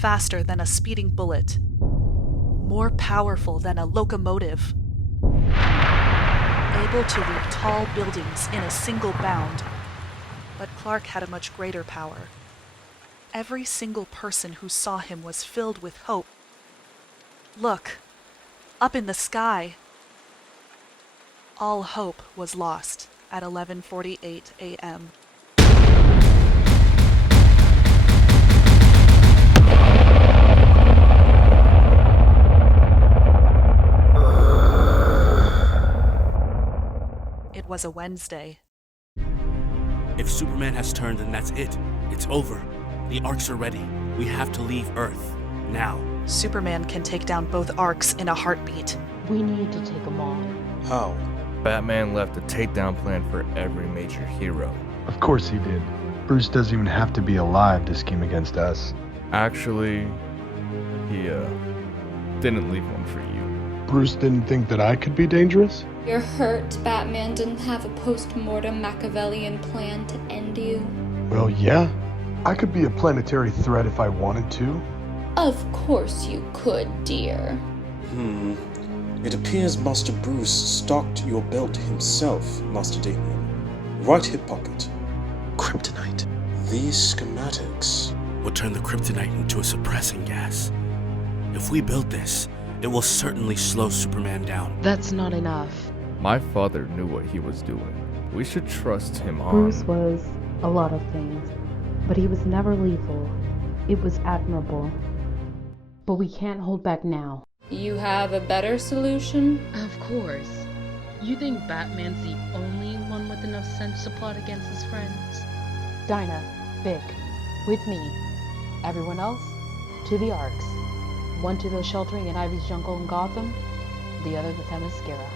faster than a speeding bullet, more powerful than a locomotive, able to leap tall buildings in a single bound. But Clark had a much greater power. Every single person who saw him was filled with hope. Look, up in the sky. All hope was lost at 11:48 a.m. It was a Wednesday. If Superman has turned, then that's it. It's over. The arcs are ready. We have to leave Earth. Now. Superman can take down both arcs in a heartbeat. We need to take them all. How? Batman left a takedown plan for every major hero. Of course he did. Bruce doesn't even have to be alive to scheme against us. Actually, he didn't leave one for you. Bruce didn't think that I could be dangerous? You're hurt. Batman didn't have a post-mortem Machiavellian plan to end you. Well, yeah. I could be a planetary threat if I wanted to. Of course you could, dear. It appears Master Bruce stalked your belt himself, Master Damian. Right hip pocket. Kryptonite. These schematics We'll turn the kryptonite into a suppressing gas. If we build this, it will certainly slow Superman down. That's not enough. My father knew what he was doing. We should trust him on... Bruce was a lot of things, but he was never lethal. It was admirable. But we can't hold back now. You have a better solution? Of course. You think Batman's the only one with enough sense to plot against his friends? Dinah, Vic, with me. Everyone else, to the Arcs. One to those sheltering in Ivy's jungle in Gotham, the other to Themyscira.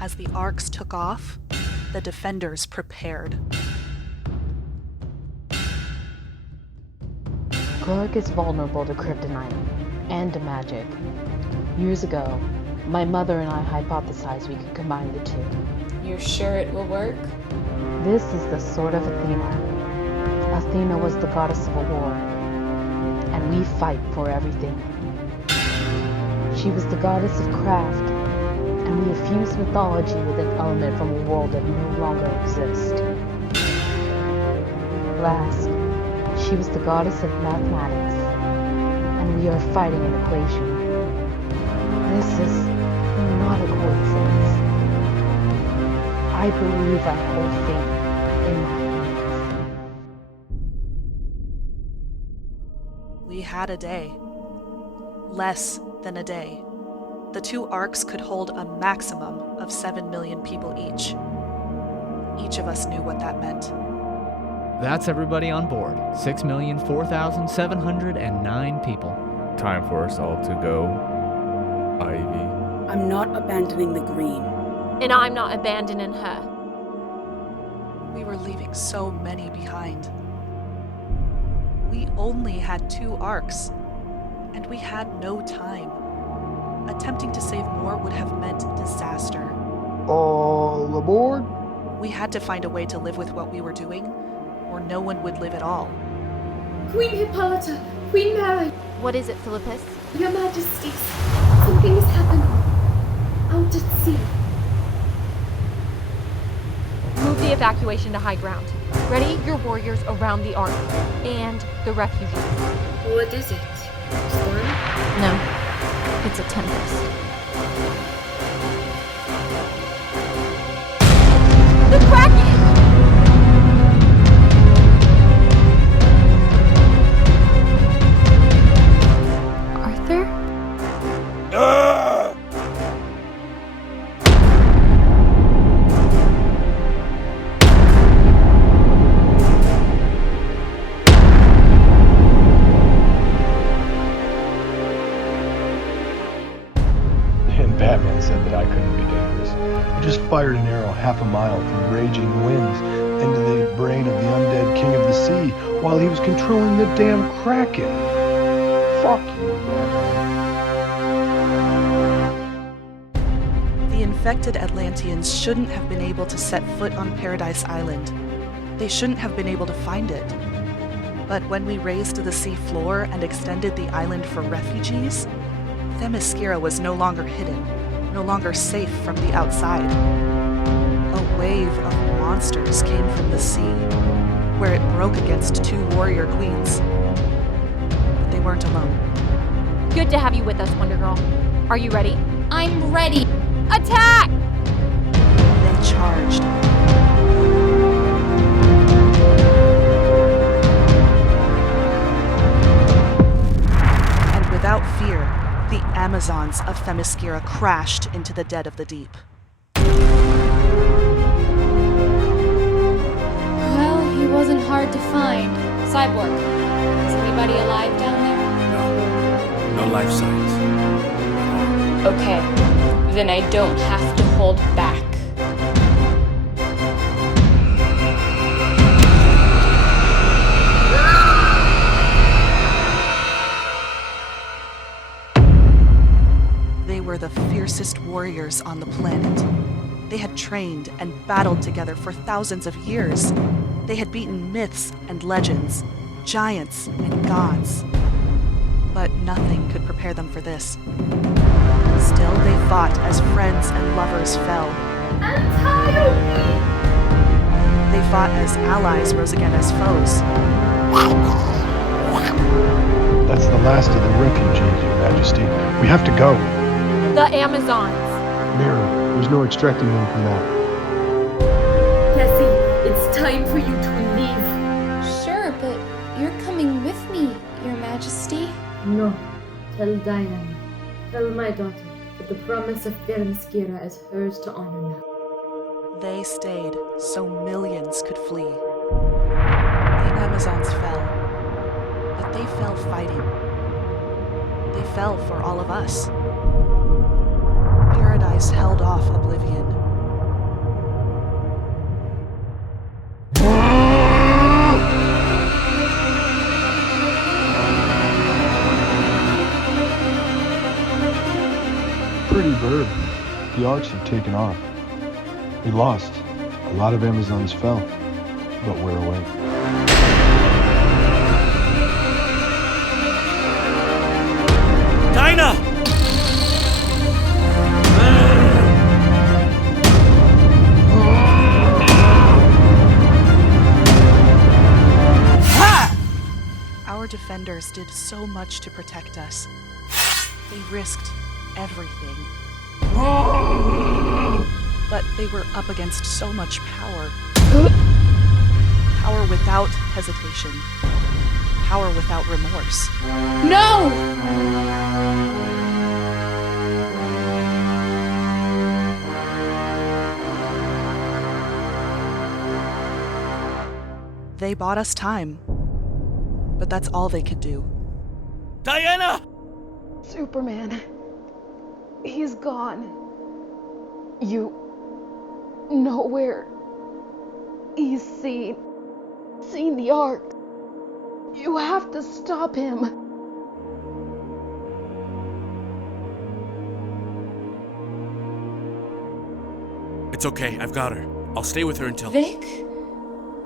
As the arcs took off, the defenders prepared. Clark is vulnerable to kryptonite and to magic. Years ago, my mother and I hypothesized we could combine the two. You're sure it will work? This is the sword of Athena. Athena was the goddess of war, and we fight for everything. She was the goddess of craft, and we fused mythology with an element from a world that no longer exists. Last, she was the goddess of mathematics, and we are fighting an equation. This is not a coincidence. I believe I hold fate in my hands. We had a day. Less than a day. The two arcs could hold a maximum of 7 million people each. Each of us knew what that meant. That's everybody on board. 6,004,709 people. Time for us all to go. Ivy. I'm not abandoning the green. And I'm not abandoning her. We were leaving so many behind. We only had 2 arcs, and we had no time. Attempting to save more would have meant disaster. All aboard? We had to find a way to live with what we were doing, or no one would live at all. Queen Hippolyta! Queen Mera! What is it, Phillipus? Your Majesties, something is happening. Out at sea. Move the evacuation to high ground. Ready your warriors around the ark and the refugees. What is it? Storm? No, it's a tempest. The Kraken! Arthur? Batman said that I couldn't be dangerous. I just fired an arrow half a mile through raging winds into the brain of the undead king of the sea while he was controlling the damn Kraken. Fuck you, Batman. The infected Atlanteans shouldn't have been able to set foot on Paradise Island. They shouldn't have been able to find it. But when we raised the sea floor and extended the island for refugees, Themyscira was no longer hidden, no longer safe from the outside. A wave of monsters came from the sea, where it broke against 2 warrior queens. But they weren't alone. Good to have you with us, Wonder Girl. Are you ready? I'm ready. Attack! They charged. And without fear, the Amazons of Themyscira crashed into the dead of the deep. Well, he wasn't hard to find. Cyborg, is anybody alive down there? No life signs. Okay, then I don't have to hold back. They were the fiercest warriors on the planet. They had trained and battled together for thousands of years. They had beaten myths and legends, giants and gods. But nothing could prepare them for this. Still, they fought as friends and lovers fell. Antiope! They fought as allies rose again as foes. That's the last of the refugees, Your Majesty. We have to go. The Amazons. Mera, there's no extracting them from that. Cassie, it's time for you to leave. Sure, but you're coming with me, Your Majesty. No. Tell Diana. Tell my daughter that the promise of Themyscira is hers to honor now. They stayed so millions could flee. The Amazons fell, but they fell fighting. They fell for all of us. Paradise held off oblivion. Pretty bird. The arcs have taken off. We lost. A lot of Amazons fell, but we're awake. Dinah! Our defenders did so much to protect us. They risked everything. But they were up against so much power. Power without hesitation. Power without remorse. No! They bought us time. But that's all they could do. Diana! Superman. He's gone. You know where he's seen the Ark. You have to stop him. It's okay, I've got her. I'll stay with her until... Vic?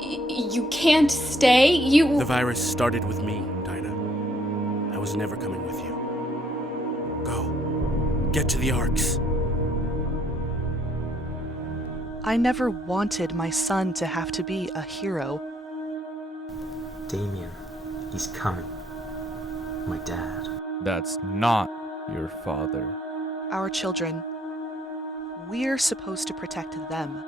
You can't stay? The virus started with me, Dinah. I was never coming with you. Go. Get to the Arks. I never wanted my son to have to be a hero. Damian, he's coming. My dad. That's not your father. Our children. We're supposed to protect them.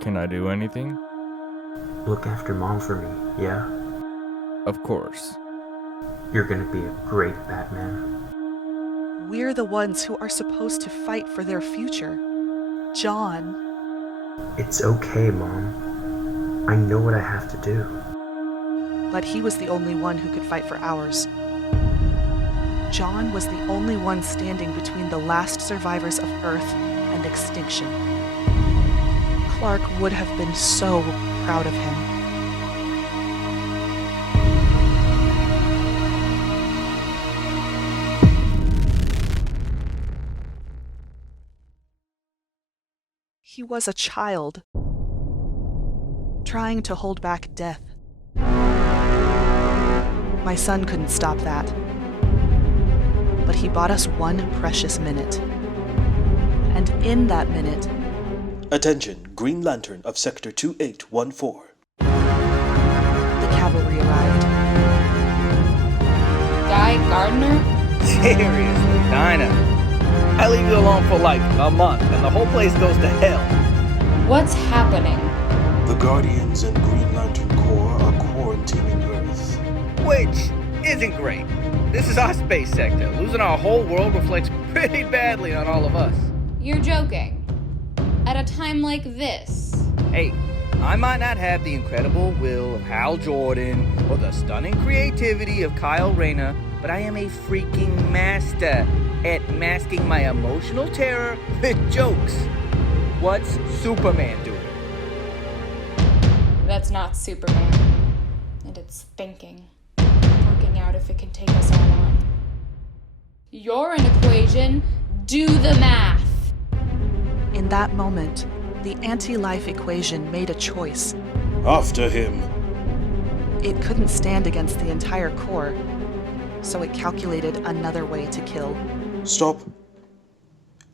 Can I do anything? Look after Mom for me, yeah? Of course. You're gonna be a great Batman. We're the ones who are supposed to fight for their future. John. It's okay, Mom. I know what I have to do. But he was the only one who could fight for ours. John was the only one standing between the last survivors of Earth and extinction. Clark would have been so proud of him. He was a child, trying to hold back death. My son couldn't stop that. But he bought us one precious minute. And in that minute... Attention, Green Lantern of Sector 2814. The cavalry arrived. Guy Gardner? Seriously, Dinah. I leave you alone for like a month and the whole place goes to hell. What's happening? The Guardians and Green Lantern Corps are quarantining Earth. Which isn't great. This is our space sector. Losing our whole world reflects pretty badly on all of us. You're joking. At a time like this. Hey, I might not have the incredible will of Hal Jordan or the stunning creativity of Kyle Rayner, but I am a freaking master at masking my emotional terror with jokes. What's Superman doing? That's not Superman. And it's thinking. Working out if it can take us all on. You're an equation. Do the math. In that moment, the anti-life equation made a choice. After him. It couldn't stand against the entire core, so it calculated another way to kill. Stop.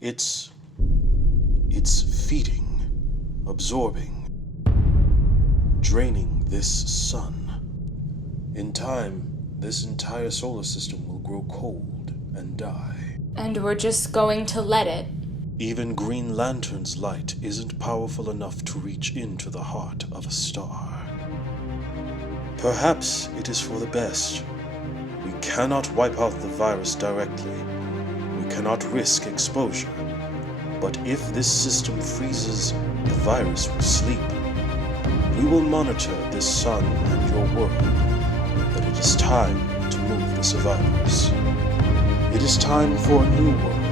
It's feeding, absorbing, draining this sun. In time, this entire solar system will grow cold and die. And we're just going to let it. Even Green Lantern's light isn't powerful enough to reach into the heart of a star. Perhaps it is for the best. We cannot wipe out the virus directly. We cannot risk exposure. But if this system freezes, the virus will sleep. We will monitor this sun and your world. But it is time to move the survivors. It is time for a new world.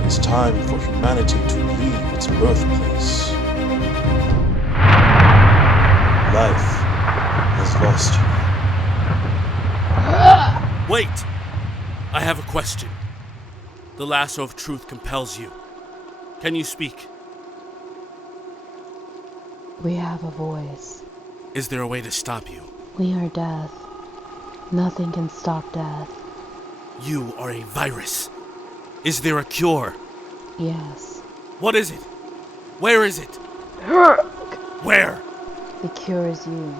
It is time for humanity to leave its birthplace. Life has lost you. Wait! I have a question. The lasso of truth compels you. Can you speak? We have a voice. Is there a way to stop you? We are death. Nothing can stop death. You are a virus. Is there a cure? Yes. What is it? Where is it? Where? The cure is you. You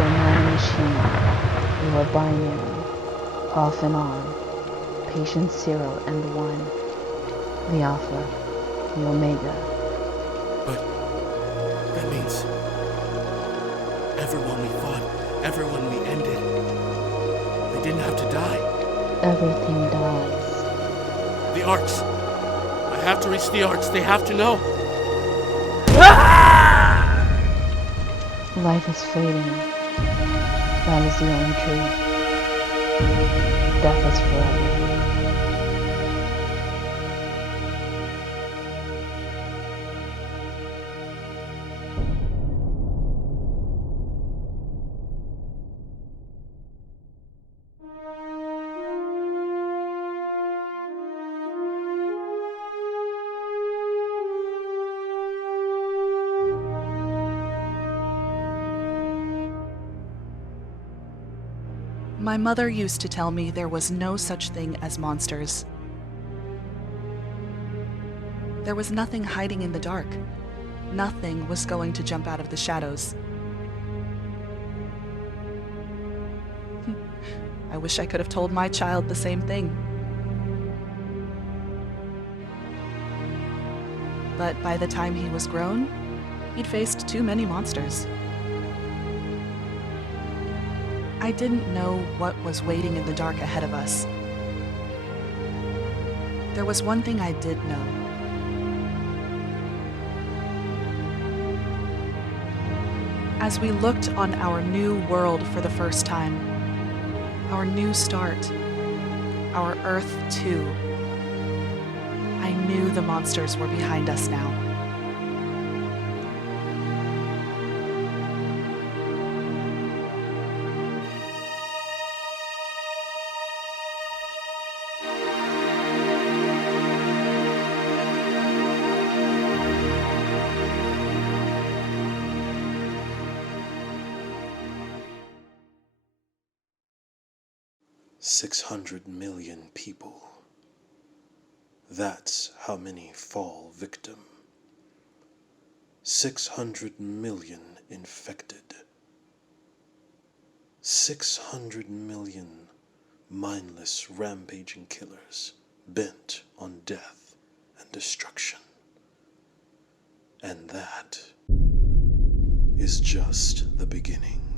are not a machine. You are binary. Off and on. Patient 0 and 1. The Alpha. The Omega. But that means everyone we fought, everyone we ended, they didn't have to die. Everything dies. The Arcs. I have to reach the Arcs. They have to know. Life is fleeting. That is the only truth. Death is forever. My mother used to tell me there was no such thing as monsters. There was nothing hiding in the dark. Nothing was going to jump out of the shadows. I wish I could have told my child the same thing. But by the time he was grown, he'd faced too many monsters. I didn't know what was waiting in the dark ahead of us. There was one thing I did know. As we looked on our new world for the first time, our new start, our Earth 2, I knew the monsters were behind us now. 600 million people. That's how many fall victim. 600 million infected. 600 million mindless rampaging killers bent on death and destruction. And that is just the beginning.